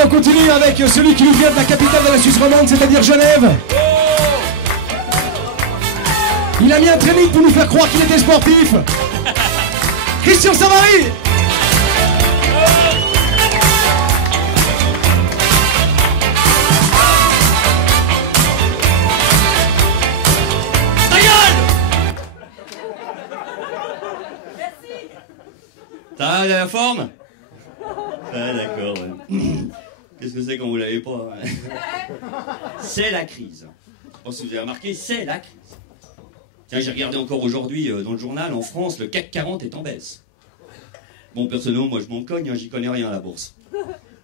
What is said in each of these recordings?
Allez, on continue avec celui qui nous vient de la capitale de la Suisse romande, c'est-à-dire Genève. Il a mis un training pour nous faire croire qu'il était sportif. Christian Savary. T'as la forme? Ah d'accord. Ouais. Qu'est-ce que c'est quand vous l'avez pas? C'est la crise. Je pense que vous avez remarqué, c'est la crise. Tiens, j'ai regardé encore aujourd'hui dans le journal, en France, le CAC 40 est en baisse. Bon, personnellement, moi je m'en cogne, hein, j'y connais rien à la bourse.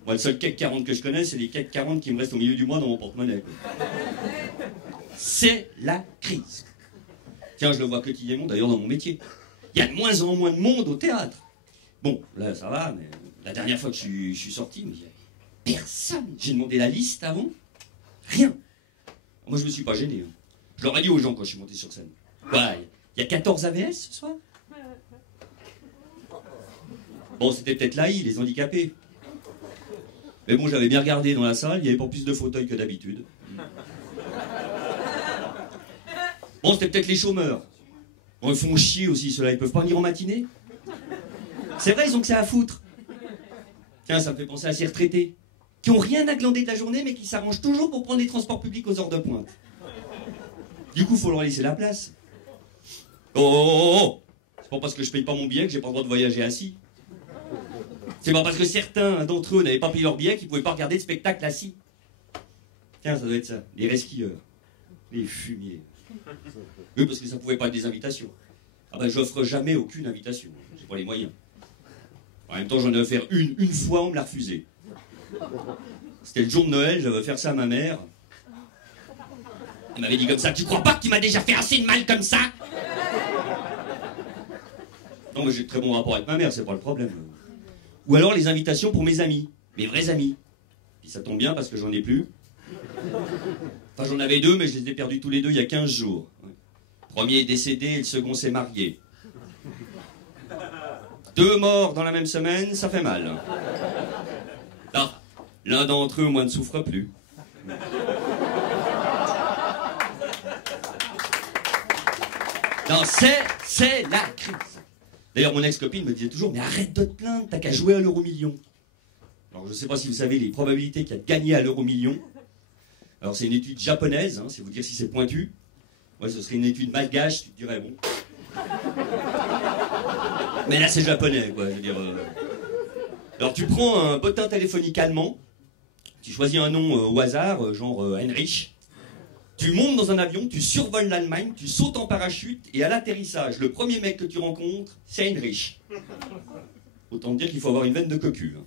Moi, le seul CAC 40 que je connais, c'est les CAC 40 qui me restent au milieu du mois dans mon porte-monnaie. C'est la crise. Tiens, je le vois quotidiennement, d'ailleurs, dans mon métier. Il y a de moins en moins de monde au théâtre. Bon, là, ça va, mais la dernière fois que je suis sorti, il n'y avait personne. J'ai demandé la liste avant. Rien. Moi, je me suis pas gêné. Hein. Je leur ai dit aux gens quand je suis monté sur scène. Ouais, il y a 14 AVS ce soir. Bon, c'était peut-être l'AI, les handicapés. Mais bon, j'avais bien regardé dans la salle, il y avait pas plus de fauteuils que d'habitude. Bon, c'était peut-être les chômeurs. Bon, ils font chier aussi, ceux-là, ils peuvent pas venir en matinée. C'est vrai, ils ont que ça à foutre. Tiens, ça me fait penser à ces retraités, qui ont rien à glander de la journée, mais qui s'arrangent toujours pour prendre les transports publics aux heures de pointe. Du coup, faut leur laisser la place. Oh. C'est pas parce que je paye pas mon billet que j'ai pas le droit de voyager assis. C'est pas parce que certains d'entre eux n'avaient pas payé leur billet qu'ils pouvaient pas regarder de spectacle assis. Tiens, ça doit être ça. Les resquilleurs. Les fumiers. Oui, parce que ça pouvait pas être des invitations. Ah ben, j'offre jamais aucune invitation. J'ai pas les moyens. En même temps, j'en ai offert une fois, on me l'a refusé. C'était le jour de Noël, j'avais offert ça à ma mère. Elle m'avait dit comme ça, tu crois pas que tu m'as déjà fait assez de mal comme ça? Non, mais j'ai de très bons rapports avec ma mère, c'est pas le problème. Ou alors les invitations pour mes amis, mes vrais amis. Puis ça tombe bien parce que j'en ai plus. Enfin, j'en avais deux, mais je les ai perdus tous les deux il y a 15 jours. Le premier est décédé et le second s'est marié. 2 morts dans la même semaine, ça fait mal. Non, l'un d'entre eux, au moins, ne souffre plus. Non, c'est la crise. D'ailleurs, mon ex-copine me disait toujours, mais arrête de te plaindre, t'as qu'à jouer à l'euro-million. Alors, je ne sais pas si vous savez les probabilités qu'il y a de gagner à l'euro-million. Alors, c'est une étude japonaise, hein, c'est vous dire si c'est pointu. Moi, ce serait une étude malgache, tu te dirais, bon. Mais là, c'est japonais, quoi, je veux dire. Alors, tu prends un bottin téléphonique allemand, tu choisis un nom au hasard, genre Heinrich. Tu montes dans un avion, tu survoles l'Allemagne, tu sautes en parachute, et à l'atterrissage, le premier mec que tu rencontres, c'est Heinrich. Autant te dire qu'il faut avoir une veine de cocu. Hein.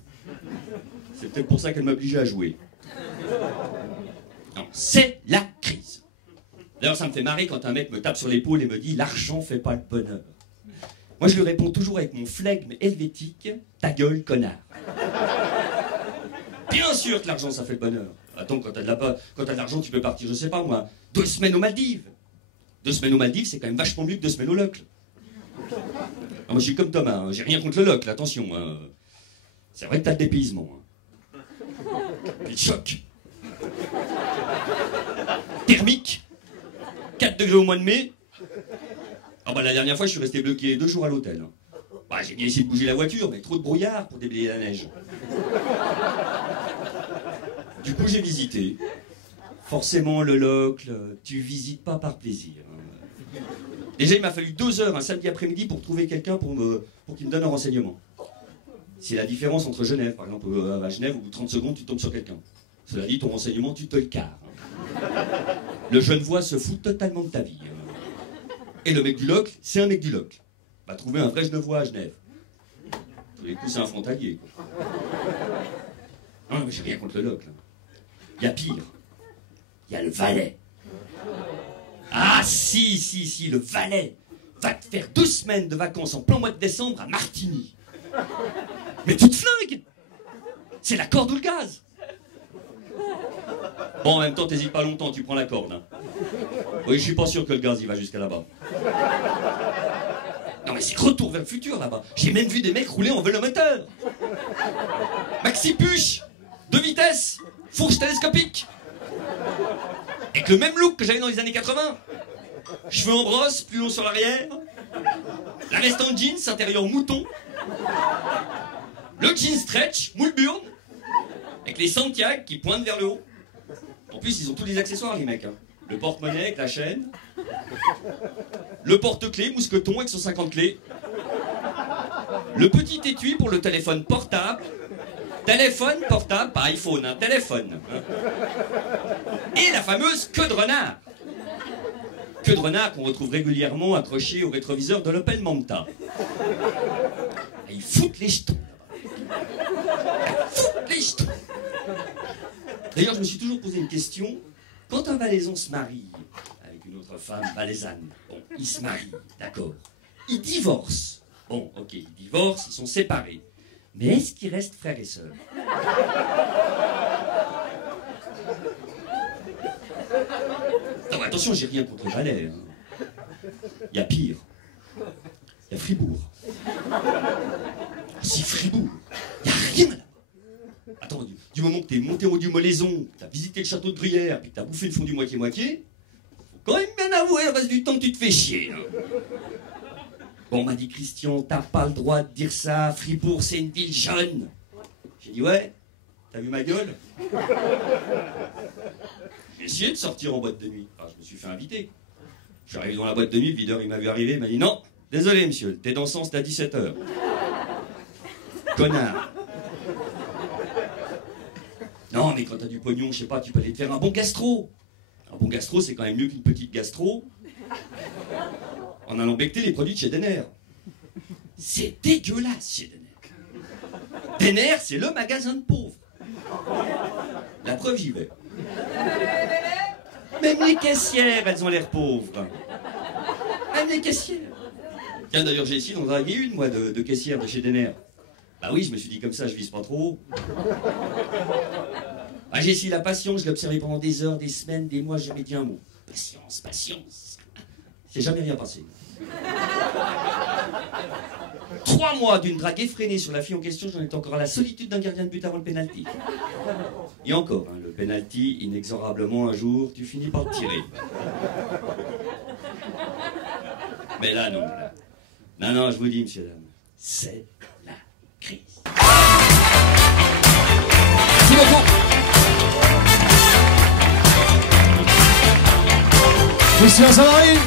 C'est peut-être pour ça qu'elle m'obligeait à jouer. Non, c'est la crise. D'ailleurs, ça me fait marrer quand un mec me tape sur l'épaule et me dit « L'argent fait pas le bonheur ». Moi, je lui réponds toujours avec mon flegme helvétique « Ta gueule, connard ». Bien sûr que l'argent, ça fait le bonheur. Attends, quand t'as de l'argent, tu peux partir, je sais pas moi, 2 semaines aux Maldives. 2 semaines aux Maldives, c'est quand même vachement mieux que 2 semaines au Locle. Ah, moi, je suis comme Thomas, hein. J'ai rien contre le Locle, attention. Hein. C'est vrai que t'as le dépaysement. Hein. Puis le choc. Thermique. 4 degrés au mois de mai. Ah bah la dernière fois, je suis resté bloqué 2 jours à l'hôtel. Hein. Bah, j'ai bien essayé de bouger la voiture, mais trop de brouillard pour déblayer la neige. Du coup, j'ai visité. Forcément, le Locle, tu visites pas par plaisir. Hein. Déjà, il m'a fallu 2 heures un samedi après-midi pour trouver quelqu'un pour qu'il me donne un renseignement. C'est la différence entre Genève, par exemple. À Genève, au bout de 30 secondes, tu tombes sur quelqu'un. Cela dit, ton renseignement, tu te le carres. Le Genevois se fout totalement de ta vie. Et le mec du Locle, c'est un mec du Locle. Va trouver un vrai Genevois à Genève. Tous les coups, c'est un frontalier. Quoi. Non, mais j'ai rien contre le Locle. Il y a pire. Il y a le Valais. Ah si, le Valais va te faire 2 semaines de vacances en plein mois de décembre à Martigny. Mais tu te flingues. C'est la corde ou le gaz. Bon, en même temps, t'hésites pas longtemps, tu prends la corde. Hein. Oui, je suis pas sûr que le gaz, il va jusqu'à là-bas. Non mais c'est retour vers le futur là-bas. J'ai même vu des mecs rouler en vélomoteur. Maxi Puche. 2 vitesses, fourche télescopique. Avec le même look que j'avais dans les années 80. Cheveux en brosse, plus long sur l'arrière. La veste en jeans, intérieur mouton. Le jean stretch, moule burne. Avec les Santiago qui pointent vers le haut. En plus, ils ont tous les accessoires, les mecs. Hein. Le porte-monnaie avec la chaîne. Le porte-clés, mousqueton avec son 50 clés. Le petit étui pour le téléphone portable. Téléphone portable, pas iPhone, hein, téléphone. Hein. Et la fameuse queue de renard. Queue de renard qu'on retrouve régulièrement accrochée au rétroviseur de l'Opel Manta. Et ils foutent les jetons. Ils foutent les jetons. D'ailleurs, je me suis toujours posé une question. Quand un Valaisan se marie avec une autre femme valaisanne, bon, ils se marient, d'accord. Ils divorcent. Bon, ok, ils divorcent, ils sont séparés. Mais est-ce qu'ils restent frères et sœurs? Non, attention, j'ai rien contre les Valais. Hein. Il y a pire. Il y a Fribourg. Si Fribourg, il n'y a rien là. Attends, du moment que t'es monté au du Molaison, t'as visité le château de Gruyère, puis que t'as bouffé le fondue moitié-moitié, faut quand même bien avouer le reste du temps que tu te fais chier. Hein. Bon, on m'a dit, Christian, t'as pas le droit de dire ça, Fribourg, c'est une ville jeune. J'ai dit, ouais, t'as vu ma gueule? J'ai essayé de sortir en boîte de nuit. Enfin, je me suis fait inviter. Je suis arrivé dans la boîte de nuit, le videur, il m'a vu arriver, il m'a dit, non, désolé, monsieur, t'es dans le sens d'à 17h. Connard. Non, mais quand t'as du pognon, je sais pas, tu peux aller te faire un bon gastro. Un bon gastro, c'est quand même mieux qu'une petite gastro. En allant becter les produits de chez Denner. C'est dégueulasse chez Denner. Denner, c'est le magasin de pauvres. La preuve, j'y vais. Même les caissières, elles ont l'air pauvres. Même les caissières. Tiens, d'ailleurs, j'ai essayé d'en draguer une, moi, de caissière de chez Denner. Bah oui, je me suis dit comme ça, je vise pas trop. Bah, j'ai essayé la patience, je l'ai observé pendant des heures, des semaines, des mois, j'ai jamais dit un mot. Patience, patience. C'est jamais rien passé. 3 mois d'une drague effrénée sur la fille en question, j'en étais encore à la solitude d'un gardien de but avant le pénalty. Et encore, hein, le pénalty, inexorablement un jour, tu finis par le tirer. Mais là, non. Là. Non, non, je vous dis, monsieur, dame, c'est la crise. Merci beaucoup. Christian Savary.